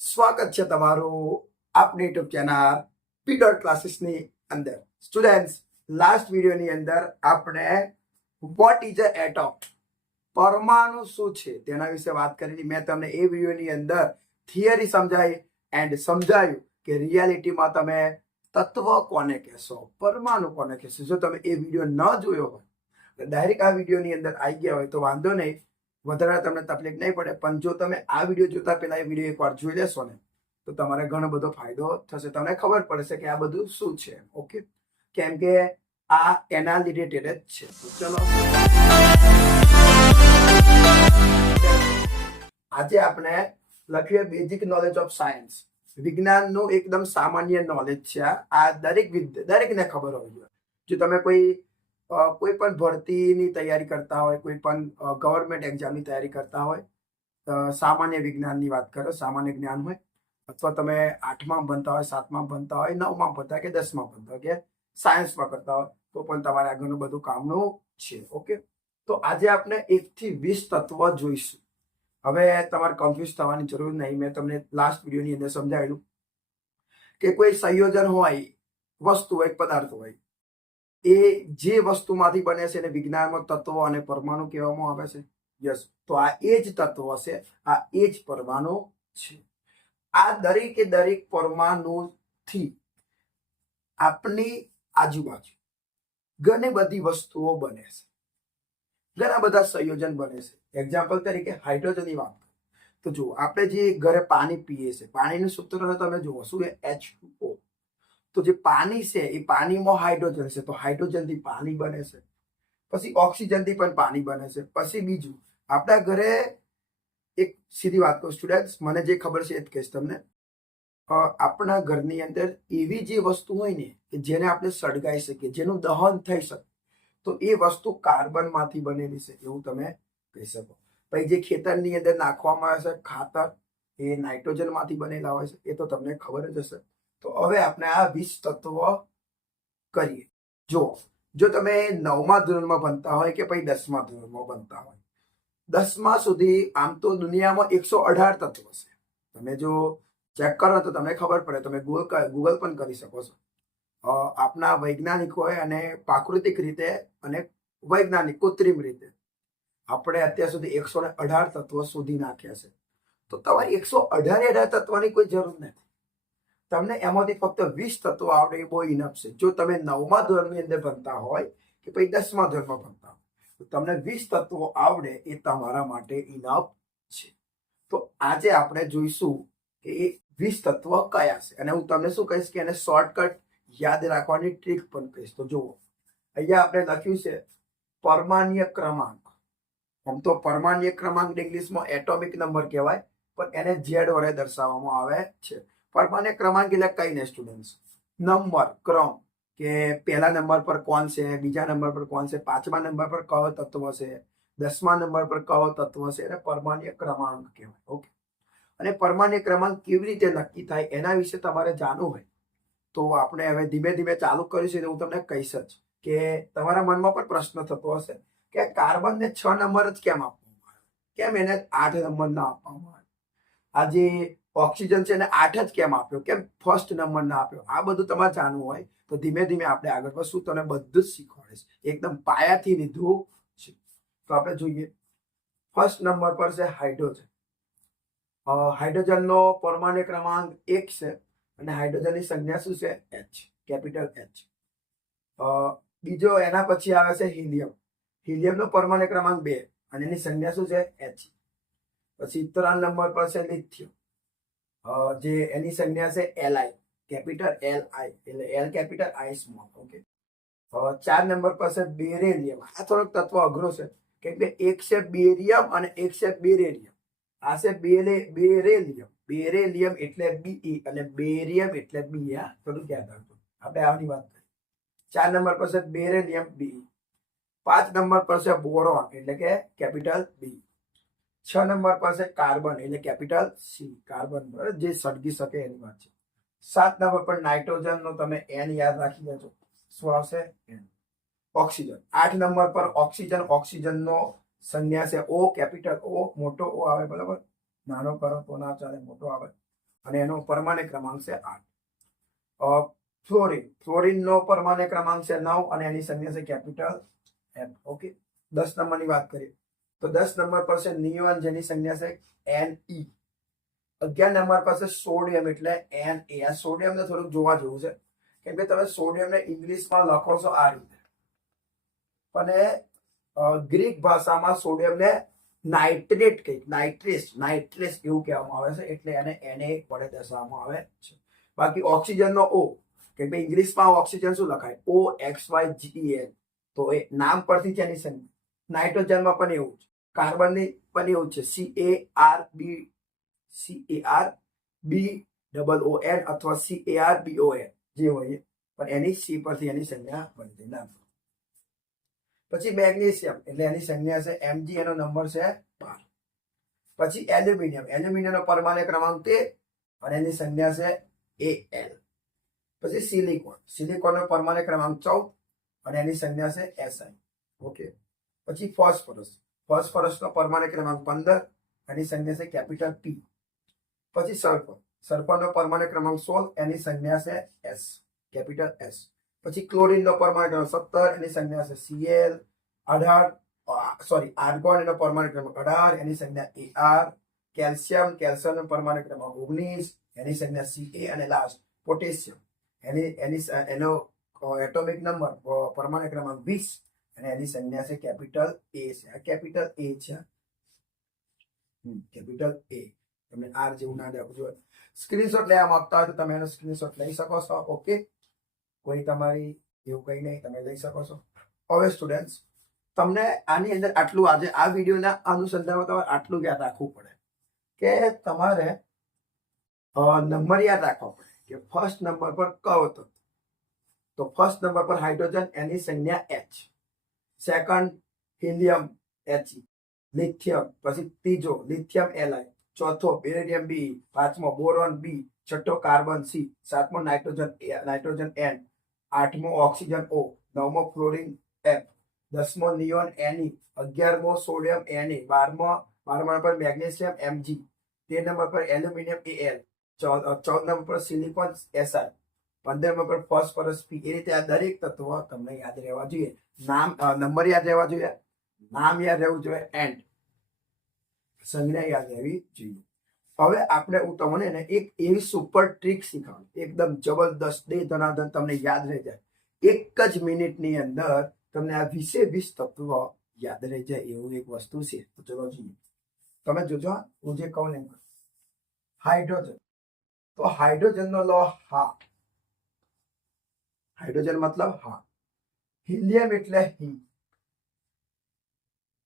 સ્વાગત છે તમારું આપની યુટ્યુબ ચેનલ પીડોટ ક્લાસીસની અંદર. સ્ટુડન્ટ્સ, લાસ્ટ વિડીયોની અંદર આપણે વોટ ઇઝ અ એટમ, પરમાણુ શું છે તેના વિશે વાત કરેલી. મેં તમને એ વિડીયોની અંદર થિયરી સમજાવી એન્ડ સમજાયું કે રિયાલિટીમાં તમે તત્વ કોને કહેશો, પરમાણુ કોને કહેશો. જો તમે એ વિડીયો ન જોયો હોય, ડાયરેક્ટ આ વિડીયોની અંદર આવી ગયા હોય તો વાંધો નહીં, વધારે તમને તકલીફ નહીં પડે. પણ જો તમે આ વિડીયો જોતા પહેલા એ વિડીયો એકવાર જોઈ લેશો ને તો તમારે ઘણો બધો ફાયદો થશે. તમને ખબર પડશે કે આ બધું શું છે. ઓકે, કેમ કે આ એના રિલેટેડ જ છે. ચલો, આજે આપણે લખીએ બેઝિક નોલેજ ઓફ સાયન્સ. વિજ્ઞાનનું એકદમ સામાન્ય નોલેજ છે. આ દરેકને ખબર હોવી જોઈએ. જો તમે કોઈ પણ ભરતીની તૈયારી કરતા હોય, કોઈ પણ ગવર્મેન્ટ એક્ઝામની તૈયારી કરતા હોય, સામાન્ય વિજ્ઞાનની વાત કરો, સામાન્ય જ્ઞાન હોય, અથવા તમે 8માં ભણતા હોય, 7માં ભણતા હોય, 9માં ભણતા હોય કે 10માં ભણતા હોય કે સાયન્સમાં કરતા હોય, તો પણ તમારે આ ઘણું બધું કામનું છે. ઓકે, તો આજે આપણે 1 થી 20 તત્વ જોઈશું. હવે તમારે કન્ફ્યુઝ થવાની જરૂર નહીં. મેં તમને લાસ્ટ વિડીયોની અંદર સમજાવેલું કે કોઈ સંયોજન હોય, વસ્તુ હોય, પદાર્થ હોય, એ જે વસ્તુમાંથી બને છે એને વિજ્ઞાનમાં તત્વો અને પરમાણુ કહેવામાં આવે છે. યસ, તો આ એ જ તત્વો છે, આ એ જ પરમાણુ છે. આ દરેકે દરેક પરમાણુથી આપણી આજુબાજુ ઘણી બધી વસ્તુઓ બને છે, ઘણા બધા સંયોજન બને છે. એક્ઝામ્પલ તરીકે હાઇડ્રોજનની વાત કરીએ તો જુઓ, આપણે જે ઘરે પાણી પીએ છીએ, પાણીનું સૂત્ર તમે જુઓ શું છે? H2O. તો જે પાણી છે એ પાણીમાં હાઇડ્રોજન છે, તો હાઇડ્રોજનથી પાણી બને છે. પછી ઓક્સિજનથી પણ પાણી બને છે. પછી બીજું, આપણા ઘરે એક સીધી વાત કહું સ્ટુડન્ટ્સ, મને જે ખબર છે એ જ કહીશ તમને. આપણા ઘરની અંદર એવી જે વસ્તુ હોય ને કે જેને આપણે સળગાઈ શકીએ, જેનું દહન થઈ શકે, તો એ વસ્તુ કાર્બનમાંથી બનેલી છે, એવું તમે કહી શકો. પછી જે ખેતરની અંદર નાખવામાં આવે છે ખાતર, એ નાઇટ્રોજનમાંથી બનેલા હોય છે, એ તો તમને ખબર જ હશે. તો હવે આપણે આ 20 તત્વો કરીએ. જો તમે 9મા ધોરણમાં ભણતા હોય કે પછી 10મા ધોરણમાં ભણતા હોય, 10મા સુધી આમ તો દુનિયામાં 118 તત્વો છે. તમે જો ચેક કરો તો તમને ખબર પડે. તમે ગૂગલ પણ કરી શકો છો. આપના વૈજ્ઞાનિકોએ અને પ્રાકૃતિક રીતે અને વૈજ્ઞાનિક કૃત્રિમ રીતે આપણે અત્યાર સુધી 118 તત્વો શોધી નાખ્યા છે. તો તમારે 118 તત્વની કોઈ જરૂર નથી. તમને એમાંથી ફક્ત 20 તત્વો આવડે એ બહુ ઇનફ છે. જો તમે 9મા ધોરણની અંદર ભણતા હોય કે પછી 10મા ધોરણમાં ભણતા હોય, તો તમને 20 તત્વો આવડે એ તમારા માટે ઇનફ છે. તો આજે આપણે જોઈશું કે એ 20 તત્વો કયા છે, અને હું તમને શું કહીશ કે એને શોર્ટકટ યાદ રાખવાની ટ્રીક પણ કહીશ. તો જુઓ, અહીંયા આપણે લખ્યું છે પરમાણ્વીય ક્રમાંક. આમ તો પરમાણ્વીય ક્રમાંક ઇંગ્લિશમાં એટોમિક નંબર કહેવાય, પણ એને Z વડે દર્શાવવામાં આવે છે. પરમાણ્વીય ક્રમાંક એટલે કઈ ને સ્ટુડન્ટ્સ? નંબર, ક્રમ, કે પહેલા નંબર પર કોણ છે, બીજા નંબર પર કોણ છે, 5મા નંબર પર કયો તત્વ છે, 10મા નંબર પર કયો તત્વ છે, એને પરમાણ્વીય ક્રમાંક કહેવાય. ઓકે, અને પરમાણ્વીય ક્રમાંક કેવી રીતે નક્કી થાય એના વિશે તમારે જાણવું હોય તો આપણે હવે ધીમે ધીમે ચાલુ કરીશું. હું તમને કહીશ જ કે તમારા મનમાં પણ પ્રશ્ન થતો હશે કે કાર્બનને 6 નંબર જ કેમ આપવામાં આવે, કેમ એને 8 નંબર ના આપવામાં આવે? આ જે ઓક્સિજન છે એને 8 જ કેમ આપ્યો, કેમ ફર્સ્ટ નંબર ના આપ્યો? આ બધું તમારે જાણવું હોય તો ધીમે ધીમે આપણે આગળ વધશું. તમને બધું જ શીખવાડીશ, એકદમ પાયાથી લીધું છે. તો આપણે જોઈએ, ફર્સ્ટ નંબર પર છે હાઇડ્રોજન. હાઇડ્રોજનનો પરમાણુ ક્રમાંક 1 છે અને હાઇડ્રોજનની સંજ્ઞા શું છે? H, capital H. બીજો એના પછી આવે છે હિલિયમ. હિલિયમનો પરમાણુ ક્રમાંક 2 અને એની સંજ્ઞા શું છે? H. પછી 3 નંબર પર છે લિથિયમ, જે એની સંજ્ઞા છે Li, કેપિટલ Li, એટલે L capital I small. Okay, 4 number પર છે બેરિલિયમ. આ થોડોક તત્વ અઘરો છે કેમ કે એક છે બેરિયમ અને એક છે બેરિલિયમ. આ છે બેરિલિયમ. બેરિલિયમ એટલે Be અને બેરિયમ એટલે Be. થોડું યાદ રાખજો, આપણે આની વાત કરીએ. 4 નંબર પર છે બેરિલિયમ, Be. 5 નંબર પર છે બોરોન એટલે કે કેપિટલ B. 6 નંબર પર છે કાર્બન એટલે કેપિટલ C, કાર્બન, જે સળગી શકે એની વાત છે. 7 નંબર પર નાઇટ્રોજન નો તમે N યાદ રાખી લેજો, શું આવશે? N. ઓક્સિજન 8 નંબર પર ઓક્સિજન. ઓક્સિજન નો સંજ્ઞા છે O, કેપિટલ O, મોટો O આવે, બરાબર? નાનો કરો તો ના ચાલે, મોટો આવે. અને એનો પરમાણુ ક્રમાંક છે 8. ફ્લોરિનનો પરમાણુ ક્રમાંક છે 9 અને એની સંજ્ઞા છે કેપિટલ એમ. ઓકે, 10 નંબરની વાત કરીએ તો 10 નંબર પર છે નિયોન, જેની સંજ્ઞા છે Ne. 11 નંબર પર છે સોડિયમ એટલે Na. આ સોડિયમને થોડુંક જોવા જેવું છે, કેમ કે તમે સોડિયમને ઇંગ્લિશમાં લખો છો આ રીતે, પણ ગ્રીક ભાષામાં સોડિયમને નાઇટ્રેટ કંઈક નાઇટ્રેસ એવું કહેવામાં આવે છે, એટલે એને Na વડે દર્શાવવામાં આવે છે. બાકી ઓક્સિજનનો O, કે ભાઈ ઇંગ્લિશમાં ઓક્સિજન શું લખાય? OXYGEN. તો એ નામ પરથી તેની સંજ્ઞા. નાઇટ્રોજનમાં પણ એવું છે, કાર્બનની પણ એવું છે, CARBON અથવા CARBON જે હોય, પણ એની C પરથી એની સંજ્ઞા બનતી નામ. પછી મેગ્નેશિયમ એટલે એની સંજ્ઞા છે Mg, એનો નંબર છે 12. પછી એલ્યુમિનિયમનો પરમાણુ ક્રમાંક 13 અને એની સંજ્ઞા છે Al. પછી સિલિકોનનો પરમાણુ ક્રમાંક 14 અને એની સંજ્ઞા છે Si. ઓકે, પછી ફોસ્ફરસનો પરમાણુ ક્રમાંક 15 એની સંજ્ઞા છે કેપિટલ P. પછી સલ્ફરનો પરમાણુ ક્રમાંક 16 એની સંજ્ઞા છે S, કેપિટલ S. પછી ક્લોરીનનો પરમાણુ ક્રમાંક 17 એની સંજ્ઞા છે Cl. આર્ગોન એનો પરમાણુ ક્રમાંક 18 એની સંજ્ઞા Ar. કેલ્શિયમનો પરમાણુ ક્રમાંક 19 એની સંજ્ઞા Ca. અને લાસ્ટ પોટેશિયમ, એનો એટોમિક નંબર પરમાણુ ક્રમાંક 20 અને એની સંજ્ઞા છે કેપિટલ A છે. આ કેપિટલ A છે, કેપિટલ A. તમને આર જેવું ના દેવું જોઈએ. સ્ક્રીનશોટ લેવા માંગતા હોય તો તમે એનો સ્ક્રીનશોટ લઈ શકો છો. ઓકે, કોઈ તમારી એવું કંઈ નહીં, તમે લઈ શકો છો. હવે સ્ટુડન્ટ્સ, તમને આની અંદર આટલું, આજે આ વિડીયોના અનુસંધાનમાં તમારે આટલું યાદ રાખવું પડે કે તમારે નંબર યાદ રાખવા પડે કે ફર્સ્ટ નંબર પર કયો હતો, તો ફર્સ્ટ નંબર પર હાઇડ્રોજન, એની સંજ્ઞા H. Second helium He. Lithium, પછી ત્રીજો લિથિયમ Li. ચોથો બેરિલિયમ Be. પાંચમો બોરોન B. છઠ્ઠો કાર્બન C. સાતમો નાઇટ્રોજન N. આઠમો ઓક્સિજન O. નવમો ફ્લોરિન F. 10મો નિયોન Ne. 11મો સોડિયમ Na. 12મા નંબર પર મેગ્નેશિયમ Mg. 13 નંબર પર એલ્યુમિનિયમ Al. 14 નંબર પર સિલિકોન Si. 15 નંબર પર ફોસ્ફરસ P. એ રીતે આ દરેક તત્વો તમને યાદ રહેવા જોઈએ. નંબર યાદ રહેવા જોઈએ, નામ યાદ રહેવું જોઈએ, એન્ડ સંજ્ઞા યાદ રહેવી જોઈએ. હવે હું તમને એક એવી સુપર ટ્રીક શીખવાડું, એકદમ જબરદસ્ત, દે ધનાધન તમને યાદ રહી જાય. એક જ મિનિટની અંદર તમને આ 20 તત્વો યાદ રહી જાય એવું એક વસ્તુ છે. તો ચલો જોઈએ, તમે જોજો હું જે કહું ને. હાઇડ્રોજન, તો હાઇડ્રોજનનો લો હા. હાઇડ્રોજન મતલબ હા. હિલિયમ એટલે હી.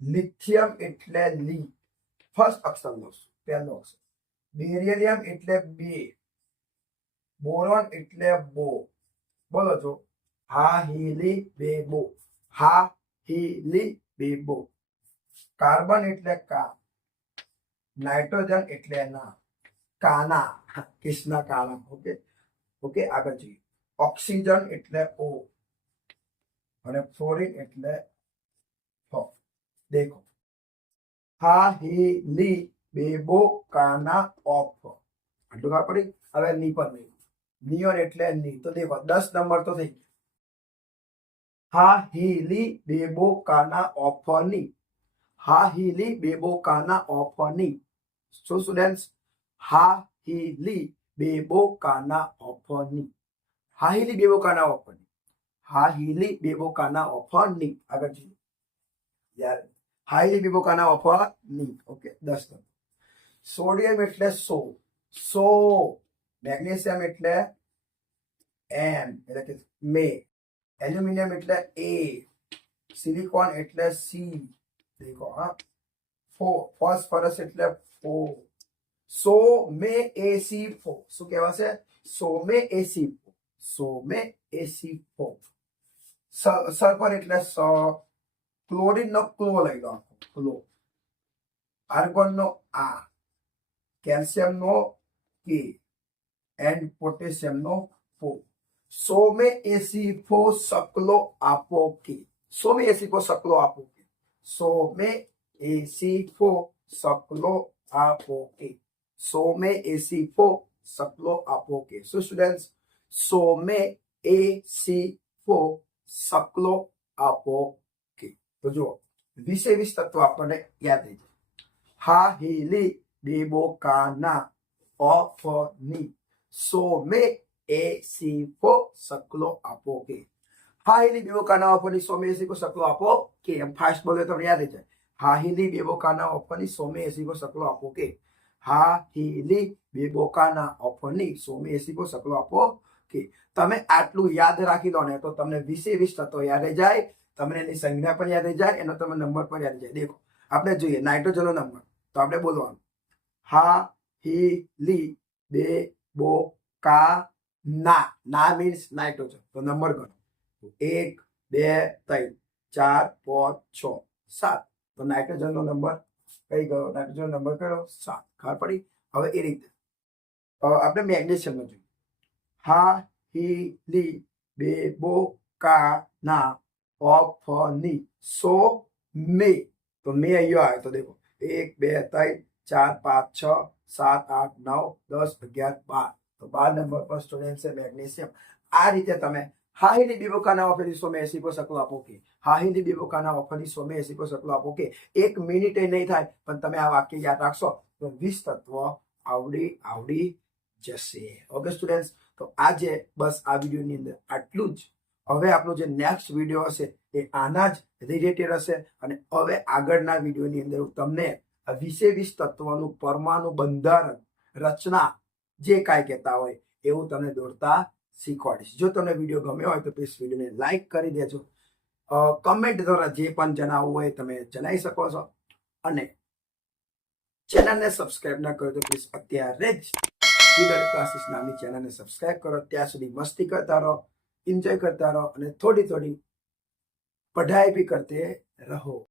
લિથિયમ એટલે લી, ફર્સ્ટ અક્ષર લો, પહેલો અક્ષર. બેરિલિયમ એટલે બે. બોરોન એટલે બો. બોલો છો, હા હિલી બે બો. હા હિલી બે બો. કાર્બન એટલે કા. નાઇટ્રોજન એટલે ના, કાના, કિસના કાના. ઓકે, આગળ જોઈએ. ઓક્સિજન એટલે O અને ફ્લોરિન એટલે F. દેખો, હા હી લી બેબો કાના ઓફ. આટલું ખબર પડી. હવે ની પર નહીં, નિયોન એટલે ની. તો દેખો 10 નંબર તો થઈ ગયા. હા હી લી બેબો કાના ઓફ ની. હા હી લી બેબો કાના ઓફ ની. શું સ્ટુડન્ટ્સ? હા હી લી બેબો કાના ઓફ ની. હા હિલી બેબો કાના ઓફ ની. હા હિલી બેબો કાના ઓફ ની. આગળ જોઈએ યાર, હા હિલી બેબો કાના ઓફ ની. Okay, 10 number. સોડિયમ એટલે સો. મેગ્નેશિયમ એટલે M, એટલે કે મે. એલ્યુમિનિયમ એટલે A. સિલિકોન એટલે C. દેખો હા. ફોસ્ફરસ એટલે ફો. સો મે AC4. શું કહેવાશે? Some AC4. Some AC4. Sulphur એટલે સ. ક્લોરીન નો ક્લો લઈ લો, ક્લો. આર્ગોન નો આ. કેલ્શિયમ નો કે એન્ડ પોટેશિયમ નો ફો. સોમે AC4 સકલો આપો કે. સોમે AC4 સકલો આપો કે. સોમે AC4 સકલો આપો કે. સોમે AC4 શકલો આપો કે. શું સ્ટુડન્ટ્સ? સો મેં A-C-O શકલો આપો કે. તો જુઓ 20 તત્વો આપણને યાદ થઈ જાય. હા હીલી બેબો કાના ઓફની સો મેં A-C-O શકલો આપો કે. હા હીલી બેબો કાના ઓફની સો મેં A-C-O શકલો આપો કે. એમ ફાસ્ટ બોલે તમને યાદ થઈ જાય. હા હીલી બેબો કાના ઓફની સો મેં A-C-O શકલો આપો કે. હા હીલી બેબો કાના ઓફની સો મેં A-C-O શકલો આપો કે. તમે આટલું યાદ રાખી લો ને તો તમને 20 તત્વો યાદ રહી જાય, તમને એની સંજ્ઞા પણ યાદ રહી જાય, એનો તમે નંબર પણ યાદ રહી જાય. દેખો આપણે જોઈએ નાઇટ્રોજનનો નંબર, તો આપણે બોલવાનું હા હીલી બેબો કાના. ના મીન્સ નાઇટ્રોજન. તો નંબર ગણો 1 2 3 4 5 6 7. તો નાઇટ્રોજનનો નંબર કઈ ગયો? નાઇટ્રોજનનો નંબર કયો? 7. ખબર પડી? હવે એ રીતે આપણે મેગ્નેશિયમનો જોઈએ. હા હીલી બેબો કાના ઓફની સો મે. તો મે અહીંયા આવ્યો. તો દેખો 1 2 3 4 5 6 7 8 9 10 11 12. તો 12 નંબર પર સ્ટુડન્ટ છે મેગ્નેશિયમ. આ રીતે તમે હા હીલી બેબો કાના ઓફની સો મેં A-C-O શકલો આપો કે. હા હીલી બેબો કાના ઓફની સો મેં A-C-O શકલો આપો કે. 1 મિનિટે નહીં થાય પણ તમે આ વાક્ય યાદ રાખશો તો 20 તત્વો આવડી જશે. ઓકે સ્ટુડન્ટ્સ, તો આજે બસ આ વિડીયોની અંદર આટલું જ. હવે આપણો જે નેક્સ્ટ વિડીયો હશે એ આના જ રિલેટેડ હશે અને હવે આગળના વિડીયોની અંદર હું તમને 20 તત્વોનું પરમાણુ બંધારણ, રચના, જે કાંઈ કહેતા હોય એવું તમને દોરતા શીખવાડીશ. જો તમને વિડીયો ગમ્યો હોય તો પ્લીઝ વિડીયોને લાઈક કરી દેજો. કમેન્ટ દ્વારા જે પણ જણાવવું હોય તમે જણાવી શકો છો અને ચેનલને સબસ્ક્રાઇબ ના કરો તો પ્લીઝ અત્યારે જ કિડર ક્લાસીસ નામની ચેનલને સબસ્ક્રાઇબ કરો. ત્યાં સુધી મસ્તી કરતા રહો, એન્જોય કરતા રહો અને થોડી પઢાઈ ભી કરતે રહો.